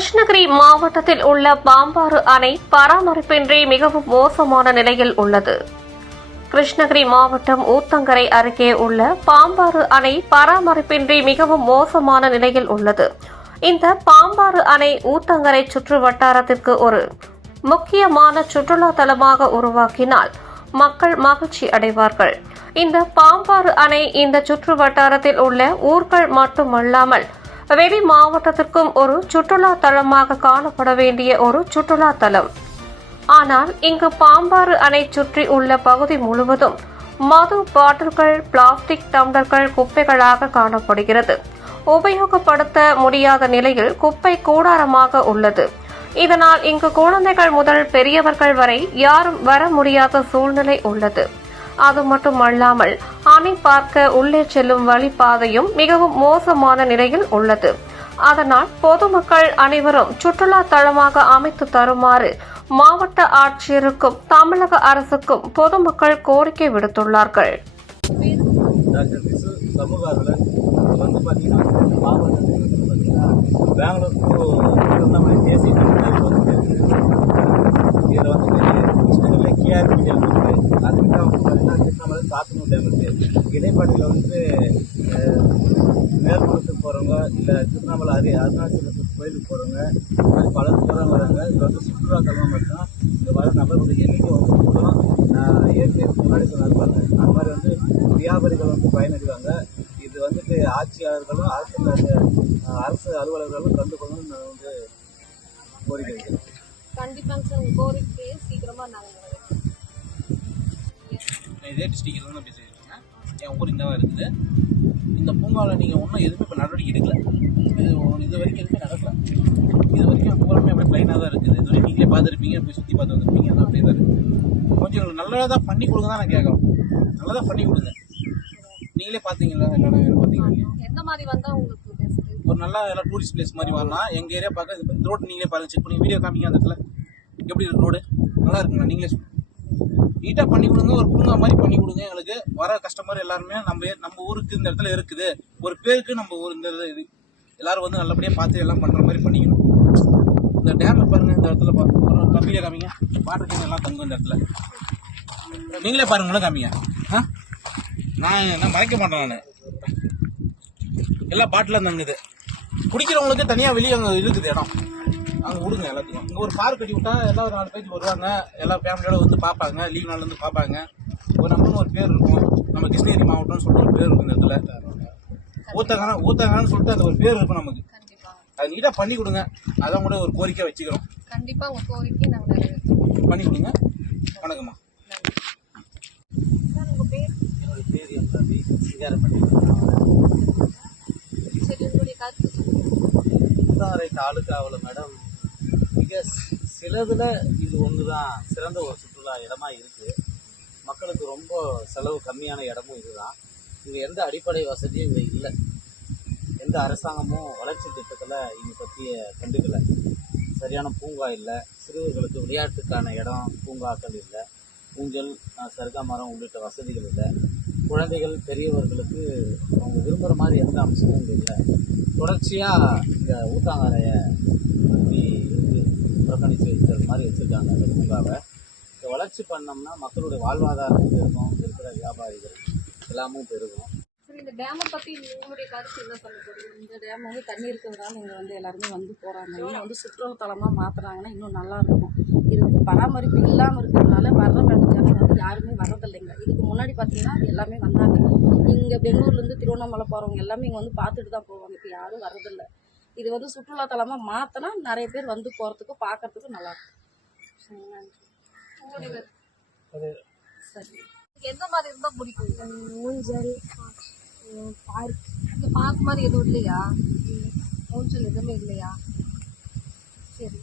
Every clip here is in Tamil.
கிருஷ்ணகிரி மாவட்டத்தில் உள்ள பாம்பாறு அணை பராமரிப்பின்றி மிகவும் மோசமான நிலையில் உள்ளது. கிருஷ்ணகிரி மாவட்டம் ஊத்தங்கரை அருகே உள்ள பாம்பாறு அணை பராமரிப்பின்றி மிகவும் மோசமான நிலையில் உள்ளது. இந்த பாம்பாறு அணை ஊத்தங்கரை சுற்று வட்டாரத்திற்கு ஒரு முக்கியமான சுற்றுலா தலமாக உருவாக்கினால் மக்கள் மகிழ்ச்சி அடைவார்கள். இந்த பாம்பாறு அணை இந்த சுற்று வட்டாரத்தில் உள்ள ஊர்கள் மட்டுமல்லாமல் வெளி மாவட்டத்திற்கும் ஒரு சுற்றுலா தலமாக காணப்பட வேண்டிய ஒரு சுற்றுலா தலம். ஆனால் இங்கு பாம்பாறு அணை சுற்றி உள்ள பகுதி முழுவதும் மது பாட்டில்கள், பிளாஸ்டிக் டம்ளர்கள் குப்பைகளாக காணப்படுகிறது. உபயோகப்படுத்த முடியாத நிலையில் குப்பை கூடாரமாக உள்ளது. இதனால் இங்கு குழந்தைகள் முதல் பெரியவர்கள் வரை யாரும் வர முடியாத சூழ்நிலை உள்ளது. அது மட்டுமல்லாமல் அணை பார்க்க உள்ளே செல்லும் வழிப்பாதையும் மிகவும் மோசமான நிலையில் உள்ளது. அதனால் பொதுமக்கள் அனைவரும் சுற்றுலா தலமாக அமைத்து தருமாறு மாவட்ட ஆட்சியருக்கும் தமிழக அரசுக்கும் பொதுமக்கள் கோரிக்கை விடுத்துள்ளார்கள். இடைப்பாட்டில் மேல்குளத்துக்கு போகிறவங்க இல்லை திருவண்ணாமலை அருணாச்சலத்துக்கு கோயிலுக்கு போகிறவங்க அது பலருக்கு போகிறவங்க வராங்க. இது சுற்றுலா தலமாக மட்டும் இந்த வர நபர்களுடைய எண்ணிக்கை கூடும். ஏற்கனவே முன்னாடி சொன்னாங்க அந்த மாதிரி வியாபாரிகள் பயனடைவாங்க. இது ஆட்சியாளர்களும் அரசு அலுவலர்களும் கண்டுகொள்ளணும் நான் கோரிக்கை வைக்கிறேன். கண்டிப்பாங்க சார், உங்கள் கோரிக்கையை சீக்கிரமாக நாங்கள் இதே டிஸ்ட்ரிக்டில் தான் பேசியிருக்கேன். என் ஊர் இந்த இருக்குது. இந்த பூங்காவில் நீங்கள் ஒன்றும் எதுவுமே இப்போ நடவடிக்கை எடுக்கல. இது வரைக்கும் எதுவுமே நடக்கல. இது வரைக்கும் பூராமே அப்படியே ப்ளைனாக தான் இருக்குது. இது வரைக்கும் நீங்களே பார்த்துருப்பீங்க, போய் சுற்றி பார்த்து வந்துருப்பீங்க. அது அப்படியே தான் இருக்குது. கொஞ்சம் எங்களுக்கு நல்லதாக பண்ணி கொடுங்க தான் நான் கேட்குறோம். நல்லதாக பண்ணி கொடுங்க. நீங்களே பார்த்தீங்களா? எல்லா இடம் பார்த்தீங்க. எந்த மாதிரி வந்தால் உங்களுக்கு ஒரு நல்லா எல்லாம் டூரிஸ்ட் பிளேஸ் மாதிரி வரலாம். எங்கள் ஏரியா பார்க்க இந்த ரோடு நீங்களே பாருங்கள், செக் பண்ணி வீடியோ காமிங்க. அந்த இடத்துல எப்படி இருக்கு ரோடு? நல்லா இருக்குங்களா? நீங்களே நீட்டாக பண்ணி கொடுங்க. ஒரு பூங்கா மாதிரி பண்ணி கொடுங்க. எங்களுக்கு வர கஸ்டமர் எல்லாருமே நம்ம ஊருக்கு இந்த இடத்துல இருக்குது, ஒரு பேருக்கு நம்ம ஊர் இந்த இது எல்லாரும் நல்லபடியாக பார்த்து எல்லாம் பண்ணுற மாதிரி பண்ணிக்கணும். இந்த டேமை பாருங்கள், இந்த இடத்துல ஒரு வீடியோ காமிங்க. வாட்டர் கேன் எல்லாம் தங்கும் இந்த இடத்துல. நீங்களே பாருங்களேன், காமிங்க. நான் மறைக்க மாட்டேன். நான் எல்லா பாட்டிலும் தங்குது. குடிக்கிறவங்களுக்கு தனியாக வெளியே அங்கே இருக்குது இடம், அங்கே விடுங்க எல்லாத்துக்கும். இங்கே ஒரு கார் கட்டி விட்டா எல்லாம் ஒரு 4 பேருக்கு வருவாங்க. எல்லா ஃபேமிலியோட பார்ப்பாங்க. லீவ் நாள் பார்ப்பாங்க. ஒரு நம்மளும் ஒரு பேர் இருக்கும். நம்ம கிருஷ்ணகிரி மாவட்டம்னு சொல்லிட்டு ஒரு பேர் இருக்கும். இந்த இடத்துல ஊத்தகான்னு சொல்லிட்டு அந்த ஒரு பேர் இருக்கும் நமக்கு. அது நீட்டாக பண்ணி கொடுங்க. அதான் கூட ஒரு கோரிக்கை வச்சுக்கிறோம். கண்டிப்பாக உங்கள் கோரிக்கை நாங்கள் பண்ணி கொடுங்க. வணக்கம்மா. சார், உங்கள் பேர்? என்னோட பேர் எம் ரவி, சிங்காரப்பட்டி. சரி, உங்களுடைய கருத்து ஊத்தங்கரை தாலுக்காவில் மேடம், மிக சிலதில் இது ஒன்று தான் சிறந்த ஒரு சுற்றுலா இடமா இருக்குது. மக்களுக்கு ரொம்ப செலவு கம்மியான இடமும் இதுதான். இங்கே எந்த அடிப்படை வசதியும் இங்கே இல்லை. எந்த அரசாங்கமும் வளர்ச்சி திட்டத்தில் இதை பற்றிய கண்டுக்கலை. சரியான பூங்கா இல்லை, சிறுவர்களுக்கு விளையாட்டுக்கான இடம் பூங்காக்கள் இல்லை, ஊஞ்சல், சருகா மரம் உள்ளிட்ட வசதிகள் இல்லை. குழந்தைகள் பெரியவர்களுக்கு அவங்க விரும்புகிற மாதிரி எந்த அம்சமும் இங்கே இல்லை. தொடர்ச்சியாக இந்த ஊத்தாங்கரையை புறக்கணித்து வச்சது மாதிரி வச்சுருக்காங்க இந்த பூங்காவை. இந்த வளர்ச்சி பண்ணோம்னா மக்களுடைய வாழ்வாதாரம் பெருகும், இருக்கிற வியாபாரிகள் எல்லாமும் பெருகும். சரி, இந்த டேமை பற்றி உங்களுடைய கருத்து என்ன சொல்ல போகிறீங்க? இந்த டேம் தண்ணி இருக்கிறதுனால இங்கே எல்லாருமே போகிறாங்க. இன்னும் சுற்றுலாத்தலமாக மாற்றுறாங்கன்னா இன்னும் நல்லாயிருக்கும். இதுக்கு பராமரிப்பு இல்லாமல் இருக்கிறதுனால வர்ற ஜனம் யாருமே வர்றதில்லைங்க. இதுக்கு முன்னாடி பார்த்தீங்கன்னா எல்லாமே வந்தாங்க. இங்கே பெங்களூர்லேருந்து திருவண்ணாமலை போகிறவங்க எல்லாமே இங்கே பார்த்துட்டு தான் போவாங்க. இப்போ யாரும் வர்றதில்லை. இது சுற்றுலாத்தலமாக மாற்றினா நிறைய பேர் போகிறதுக்கும் பார்க்கறதுக்கும் நல்லாயிருக்கும். சரி, எந்த மாதிரி இருந்தால் பிடிக்கும்? ஊஞ்சல், பார்க். இந்த பார்க் மாதிரி எதுவும் இல்லையா? ஊஞ்சல் எதுவுமே இல்லையா? சரி,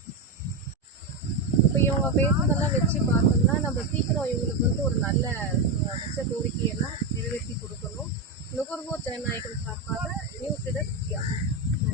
இப்போ இவங்க பேசுறதெல்லாம் வச்சு பார்த்தோம்னா நம்ம சீக்கிரம் இவங்களுக்கு ஒரு நல்ல வச்ச கோரிக்கையெல்லாம் நிறைவேற்றி கொடுக்கணும். நுகர்வோர் ஜனநாயகம் சார்பாக நியூஸ் லீடர்.